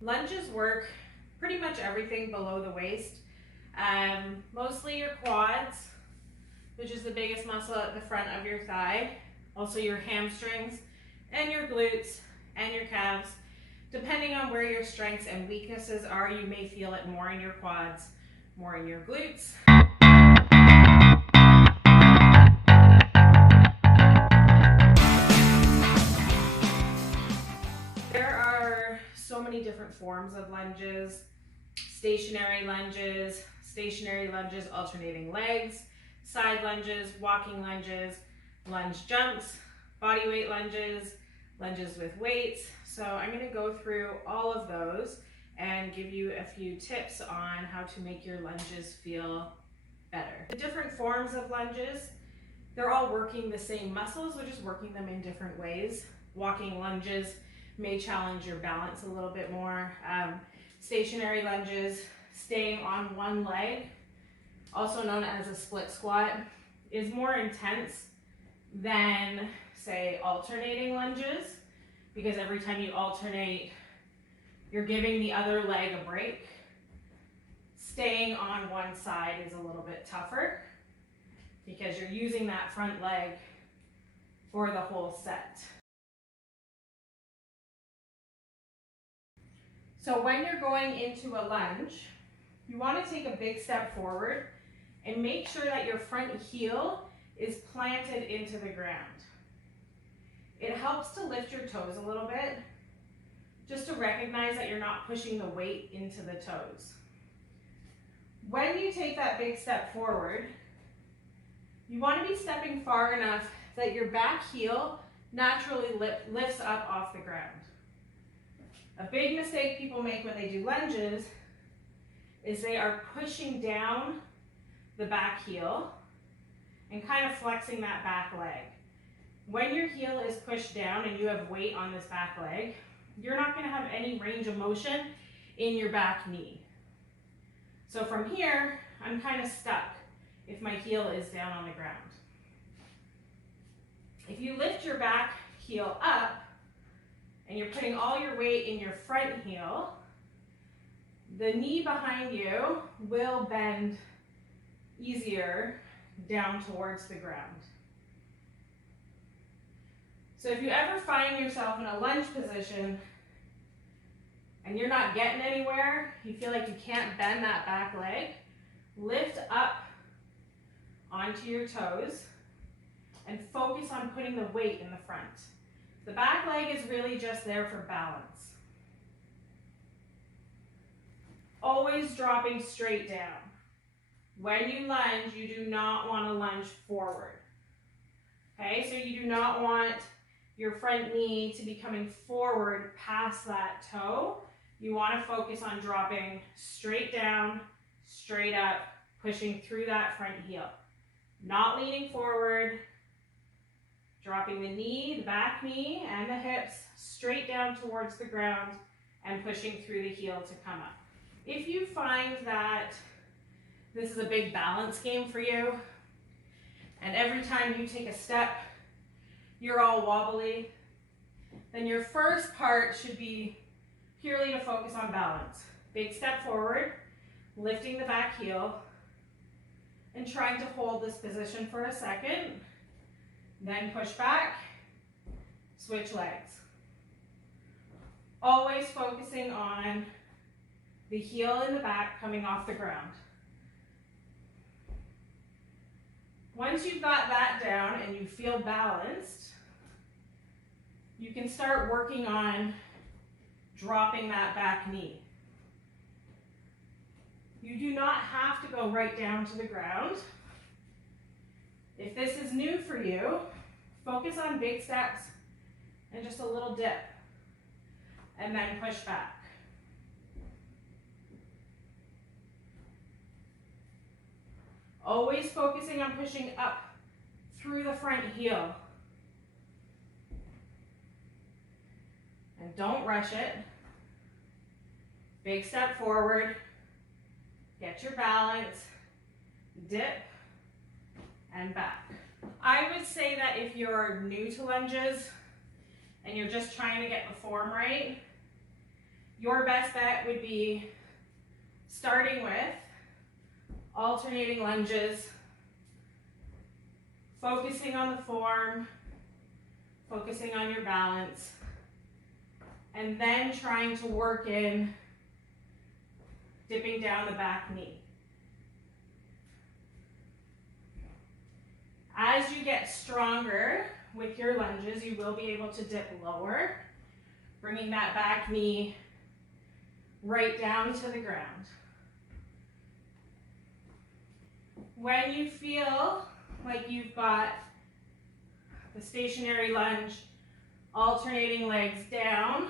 Lunges work pretty much everything below the waist. Mostly your quads, which is the biggest muscle at the front of your thigh. Also your hamstrings and your glutes and your calves. Depending on where your strengths and weaknesses are, you may feel it more in your quads, more in your glutes. There are so many different forms of lunges. Stationary lunges, alternating legs, side lunges, walking lunges, lunge jumps, body weight lunges, lunges with weights. So I'm going to go through all of those and give you a few tips on how to make your lunges feel better. The different forms of lunges, they're all working the same muscles, we're just working them in different ways. Walking lunges may challenge your balance a little bit more. Stationary lunges, staying on one leg, also known as a split squat, is more intense than, say, alternating lunges, because every time you alternate, you're giving the other leg a break. Staying on one side is a little bit tougher because you're using that front leg for the whole set. So when you're going into a lunge, you want to take a big step forward and make sure that your front heel is planted into the ground. It helps to lift your toes a little bit, just to recognize that you're not pushing the weight into the toes. When you take that big step forward, you want to be stepping far enough that your back heel naturally lifts up off the ground. A big mistake people make when they do lunges is they are pushing down the back heel and kind of flexing that back leg. When your heel is pushed down and you have weight on this back leg, you're not going to have any range of motion in your back knee. So from here, I'm kind of stuck if my heel is down on the ground. If you lift your back heel up and you're putting all your weight in your front heel, the knee behind you will bend easier down towards the ground. So if you ever find yourself in a lunge position and you're not getting anywhere, you feel like you can't bend that back leg, lift up onto your toes and focus on putting the weight in the front. The back leg is really just there for balance. Always dropping straight down. When you lunge, you do not want to lunge forward. Okay, so you do not want your front knee to be coming forward past that toe. You want to focus on dropping straight down, straight up, pushing through that front heel. Not leaning forward, dropping the knee, the back knee, and the hips straight down towards the ground and pushing through the heel to come up. If you find that this is a big balance game for you, and every time you take a step, you're all wobbly, then your first part should be purely to focus on balance. Big step forward, lifting the back heel, and trying to hold this position for a second, then push back, switch legs. Always focusing on the heel in the back coming off the ground. Once you've got that down and you feel balanced, you can start working on dropping that back knee. You do not have to go right down to the ground. If this is new for you, focus on big steps and just a little dip, and then push back. Always focusing on pushing up through the front heel. And don't rush it. Big step forward. Get your balance. Dip and back. I would say that if you're new to lunges and you're just trying to get the form right, Your best bet would be starting with alternating lunges, focusing on the form, focusing on your balance, and then trying to work in dipping down the back knee. As you get stronger with your lunges, you will be able to dip lower, bringing that back knee right down to the ground. When you feel like you've got the stationary lunge, alternating legs down,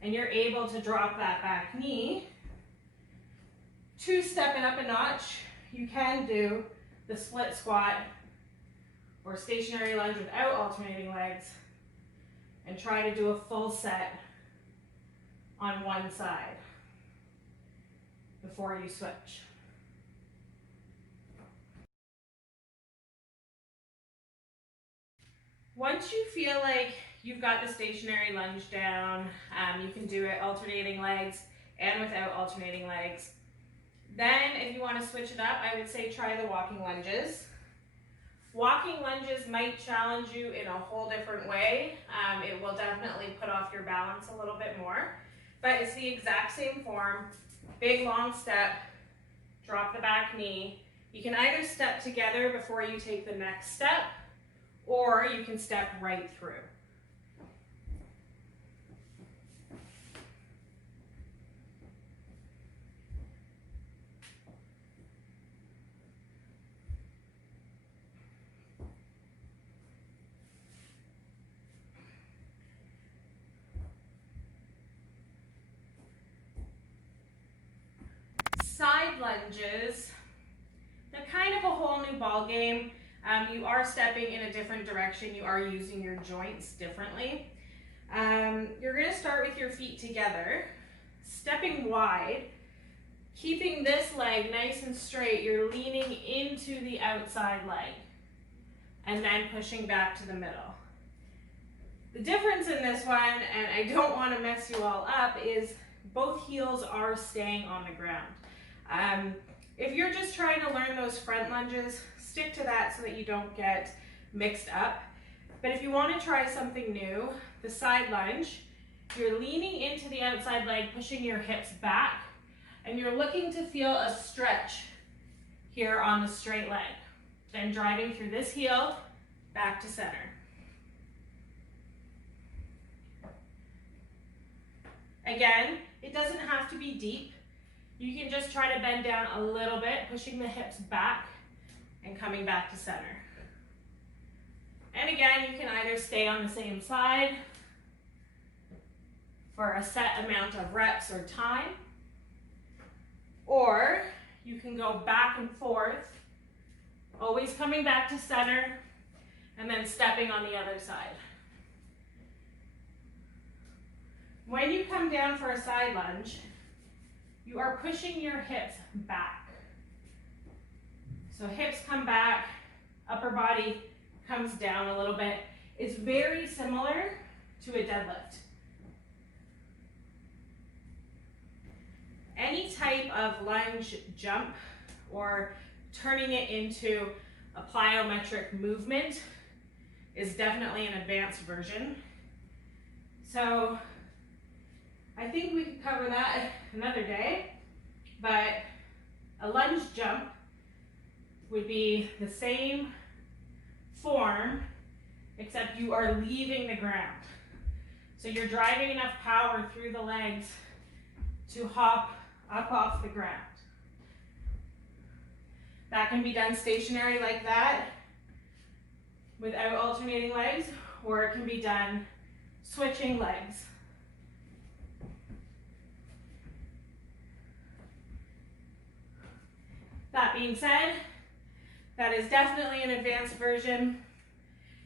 and you're able to drop that back knee, to step it up a notch, you can do the split squat or stationary lunge without alternating legs and try to do a full set on one side before you switch. Once you feel like you've got the stationary lunge down, you can do it alternating legs and without alternating legs. Then if you want to switch it up, I would say try the walking lunges. Walking lunges might challenge you in a whole different way. It will definitely put off your balance a little bit more, but it's the exact same form. Big long step, drop the back knee. You can either step together before you take the next step, or you can step right through. Side lunges, they're kind of a whole new ball game. You are stepping in a different direction. You are using your joints differently. You're going to start with your feet together, stepping wide, keeping this leg nice and straight. You're leaning into the outside leg and then pushing back to the middle. The difference in this one, and I don't want to mess you all up, is both heels are staying on the ground. If you're just trying to learn those front lunges, stick to that so that you don't get mixed up. But if you want to try something new, the side lunge, you're leaning into the outside leg, pushing your hips back, and you're looking to feel a stretch here on the straight leg. Then driving through this heel, back to center. Again, it doesn't have to be deep. You can just try to bend down a little bit, pushing the hips back and coming back to center. And again, you can either stay on the same side for a set amount of reps or time, or you can go back and forth, always coming back to center and then stepping on the other side. When you come down for a side lunge, you are pushing your hips back. So hips come back, upper body comes down a little bit. It's very similar to a deadlift. Any type of lunge jump or turning it into a plyometric movement is definitely an advanced version. So I think we could cover that another day, but a lunge jump would be the same form, except you are leaving the ground. So you're driving enough power through the legs to hop up off the ground. That can be done stationary like that without alternating legs, or it can be done switching legs. That being said, that is definitely an advanced version.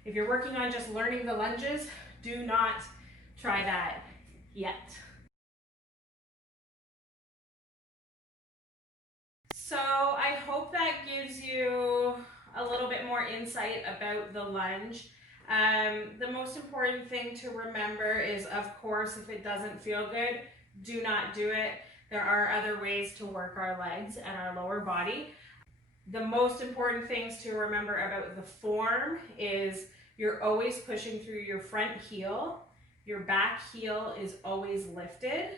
If you're working on just learning the lunges, do not try that yet. So I hope that gives you a little bit more insight about the lunge. The most important thing to remember is, of course, if it doesn't feel good, do not do it. There are other ways to work our legs and our lower body. The most important things to remember about the form is you're always pushing through your front heel. Your back heel is always lifted.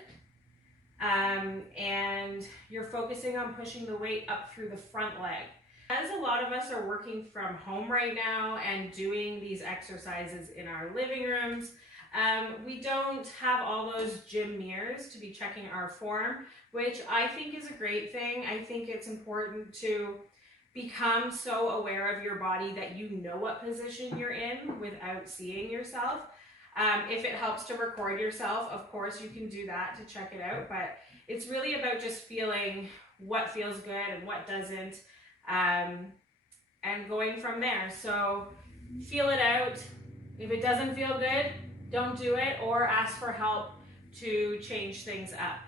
And you're focusing on pushing the weight up through the front leg. As a lot of us are working from home right now and doing these exercises in our living rooms, we don't have all those gym mirrors to be checking our form, which I think is a great thing. I think it's important to become so aware of your body that you know what position you're in without seeing yourself. If it helps to record yourself, of course you can do that to check it out, but it's really about just feeling what feels good and what doesn't, and going from there. So feel it out. If it doesn't feel good, don't do it, or ask for help to change things up.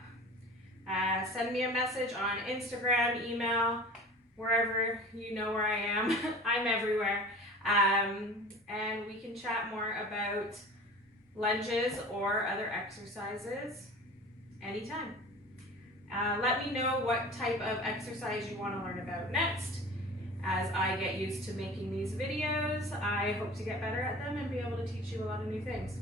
Send me a message on Instagram, email, wherever you know where I am. I'm everywhere. And we can chat more about lunges or other exercises anytime. Let me know what type of exercise you want to learn about next. As I get used to making these videos, I hope to get better at them and be able to teach you a lot of new things.